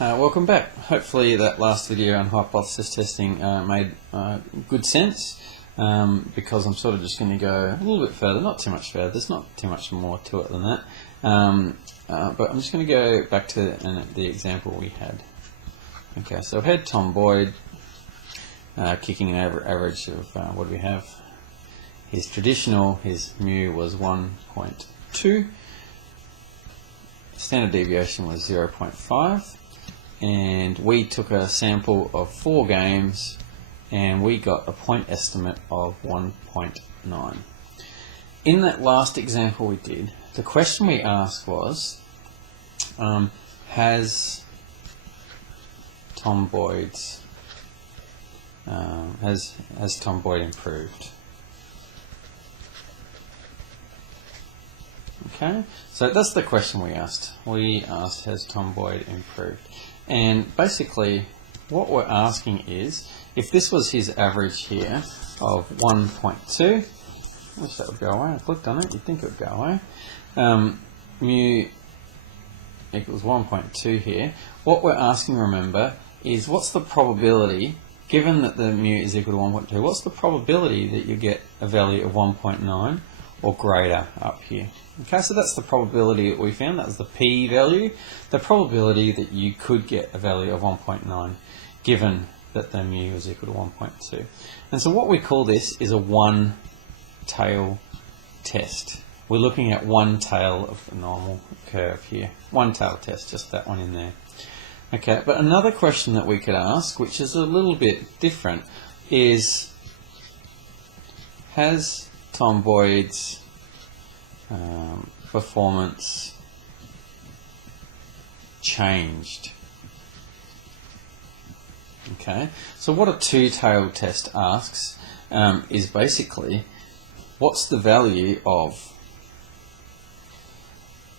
Welcome back. Hopefully that last video on hypothesis testing made good sense, because I'm sort of just going to go a little bit further, not too much further, there's not too much more to it than that, but I'm just going to go back to the example we had. Okay, so I've had Tom Boyd kicking an average of, what do we have? His traditional, his mu was 1.2, standard deviation was 0.5, and we took a sample of 4 games and we got a point estimate of 1.9. In that last example we did, the question we asked was, has Tom Boyd's has Tom Boyd improved? Okay, so that's the question we asked. We asked, has Tom Boyd improved? And basically what we're asking is, if this was his average here of 1.2, I wish that would go away, I clicked on it, you'd think it would go away, mu equals 1.2 here. What we're asking, remember, is what's the probability, given that the mu is equal to 1.2, what's the probability that you get a value of 1.9 or greater up here? Okay, so that's the probability that we found. That was the p value, the probability that you could get a value of 1.9 given that the mu is equal to 1.2. And so what we call this is a one-tail test. We're looking at one tail of the normal curve here. One-tail test, just that one in there. Okay, but another question that we could ask, which is a little bit different, is, has Tom Boyd's performance changed? Okay, so what a two-tailed test asks is basically, what's the value of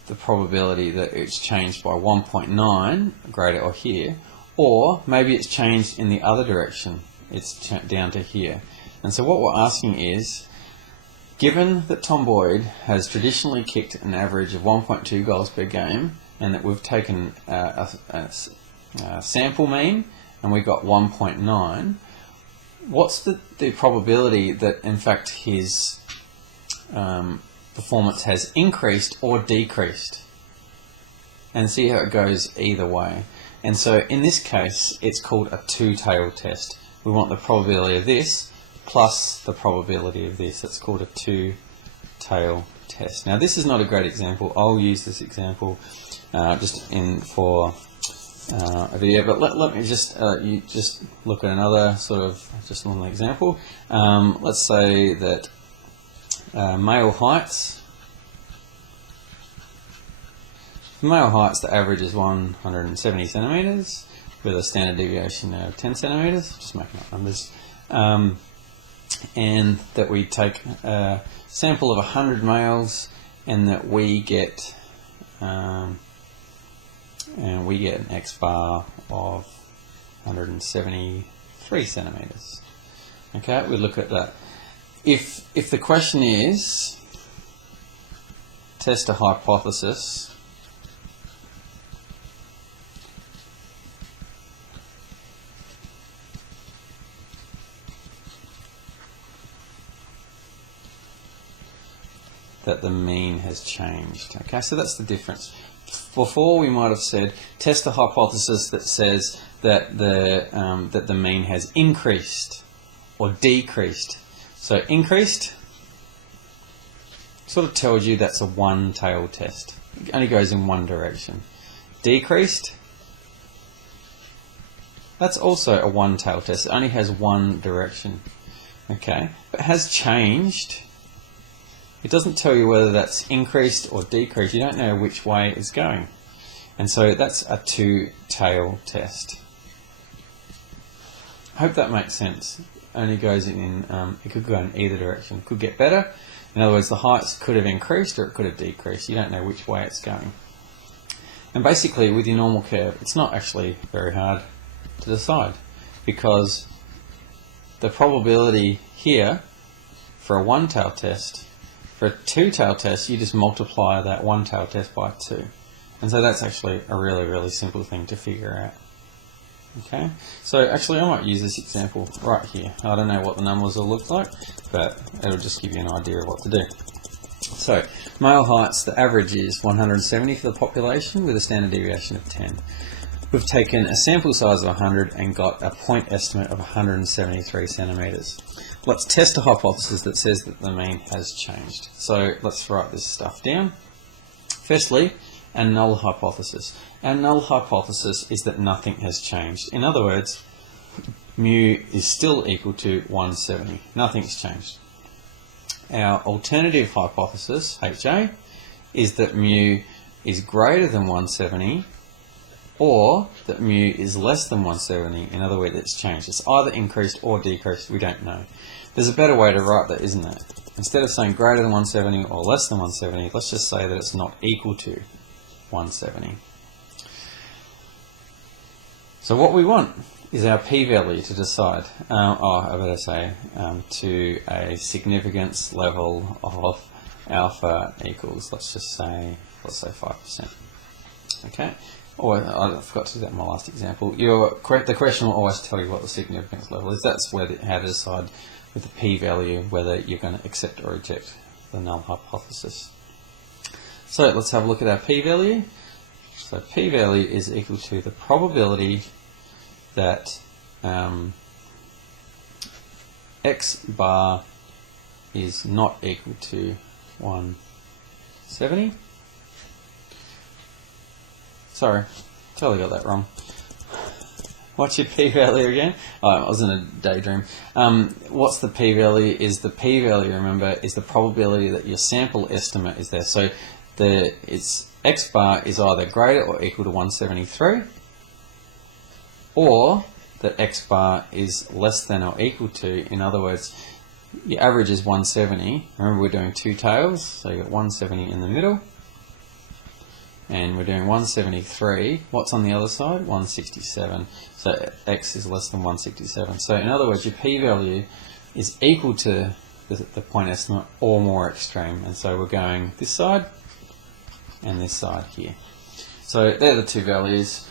the probability that it's changed by 1.9 greater or here, or maybe it's changed in the other direction, it's down to here. And so what we're asking is, given that Tom Boyd has traditionally kicked an average of 1.2 goals per game, and that we've taken a sample mean and we got 1.9, what's the probability that in fact his performance has increased or decreased? And see how it goes either way. And so in this case it's called a two-tailed test. We want the probability of this plus the probability of this. It's called a two-tail test. Now this is not a great example. I'll use this example just for a video, but let me just you just look at another sort of just normal example. Let's say that male heights. For male heights, the average is 170 centimeters with a standard deviation of 10 centimeters. Just making up numbers. And that we take a sample of 100 males, and that we get an X bar of 173 centimeters. Okay, we look at that. If the question is test a hypothesis that the mean has changed. Okay, so that's the difference. Before we might have said test a hypothesis that says that the mean has increased or decreased. So increased sort of tells you that's a one-tailed test. It only goes in one direction. Decreased, that's also a one-tailed test. It only has one direction. Okay, but has changed, it doesn't tell you whether that's increased or decreased. You don't know which way it's going. And so that's a two-tail test. I hope that makes sense. Only goes in, it could go in either direction. It could get better. In other words, the heights could have increased or it could have decreased. You don't know which way it's going. And basically with your normal curve, it's not actually very hard to decide, because the probability here for a one-tail test, for a two-tail test, you just multiply that one-tail test by 2. And so that's actually a really, really simple thing to figure out. Okay, so actually I might use this example right here. I don't know what the numbers will look like, but it'll just give you an idea of what to do. So, male heights, the average is 170 for the population with a standard deviation of 10. We've taken a sample size of 100 and got a point estimate of 173 centimetres. Let's test a hypothesis that says that the mean has changed. So let's write this stuff down. Firstly, a null hypothesis. Our null hypothesis is that nothing has changed. In other words, mu is still equal to 170. Nothing's changed. Our alternative hypothesis, HA, is that mu is greater than 170 or that mu is less than 170. In other words, it's changed. It's either increased or decreased. We don't know. There's a better way to write that, isn't there? Instead of saying greater than 170 or less than 170, let's just say that it's not equal to 170. So what we want is our p-value to decide, to a significance level of alpha equals, let's say 5%. Okay? Or I forgot to do that in my last example. The question will always tell you what the significance level is. That's how to decide with the p-value whether you're going to accept or reject the null hypothesis. So let's have a look at our p-value. So p-value is equal to the probability that x bar is not equal to 170. Sorry, totally got that wrong. What's your p-value again? Oh, I was in a daydream. What's the p-value? Is the p-value, remember, is the probability that your sample estimate is there. So its x bar is either greater or equal to 173, or that x bar is less than or equal to, in other words, your average is 170. Remember, we're doing two tails, so you got 170 in the middle, and we're doing 173. What's on the other side? 167. So x is less than 167. So in other words, your p-value is equal to the point estimate or more extreme. And so we're going this side and this side here. So they're the two values.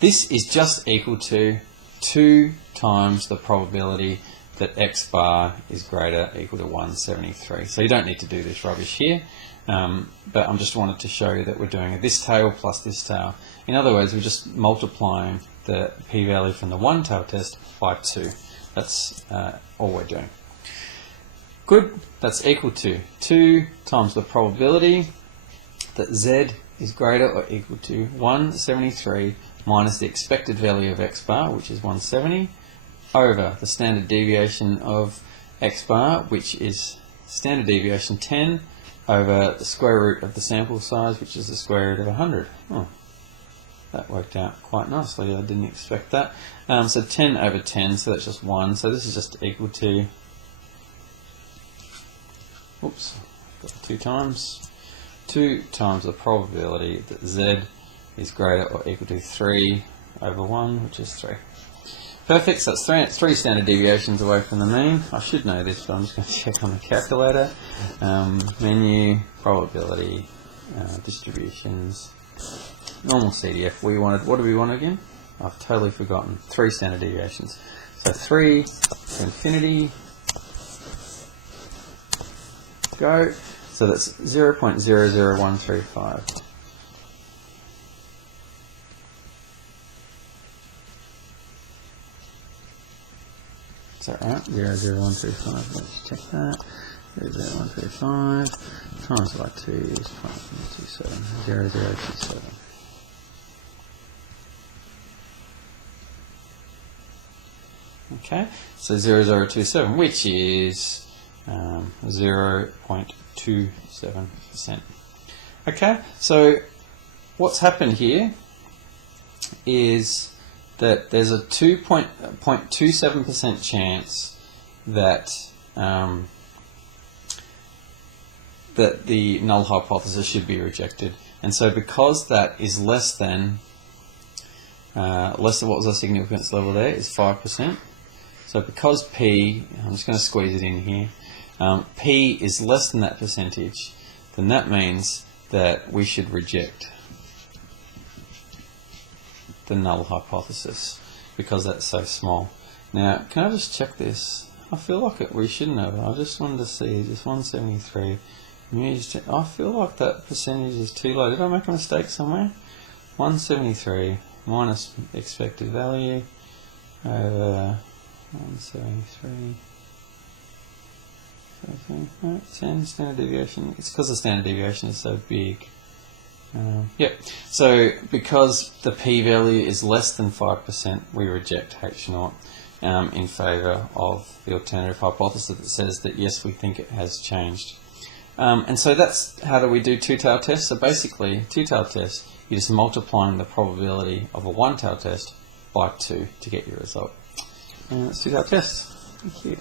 This is just equal to 2 times the probability that x bar is greater equal to 173. So you don't need to do this rubbish here. But I'm just wanted to show you that we're doing this tail plus this tail. In other words, we're just multiplying the p-value from the one tail test by 2. That's all we're doing. Good. That's equal to 2 times the probability that z is greater or equal to 173 minus the expected value of x bar, which is 170, over the standard deviation of x bar, which is standard deviation 10, over the square root of the sample size, which is the square root of 100. Oh, that worked out quite nicely. I didn't expect that. So 10 over 10, so that's just 1. So this is just equal to, oops, got 2 times. 2 times the probability that z is greater or equal to 3 over 1, which is 3. Perfect, so that's 3 standard deviations away from the mean. I should know this, but I'm just going to check on the calculator. Menu, probability, distributions, normal CDF. What do we want again? I've totally forgotten. 3 standard deviations. So 3 to infinity, go. So that's 0.00135. Is that right? 0.00135. Let's check that. 0.00135 times by 2 is 0.027. 0.027. Okay, so 0.027, which is 0.27%. Okay, so what's happened here is that there's a 2.27% chance that that the null hypothesis should be rejected, and so because that is less than what was the significance level there? Is 5%. So because P, I'm just going to squeeze it in here, P is less than that percentage, then that means that we should reject the null hypothesis because that's so small. Now, can I just check this? I feel like we shouldn't have. I just wanted to see, just 173. I feel like that percentage is too low. Did I make a mistake somewhere? 173 minus expected value over 173. 10 standard deviation. It's because the standard deviation is so big. Yep. So because the p-value is less than 5%, we reject H0 in favour of the alternative hypothesis that says that yes, we think it has changed. And so that's how do we do two-tailed tests. So basically, two-tailed test, you're just multiplying the probability of a one-tailed test by 2 to get your result. And that's two-tailed test. Thank you.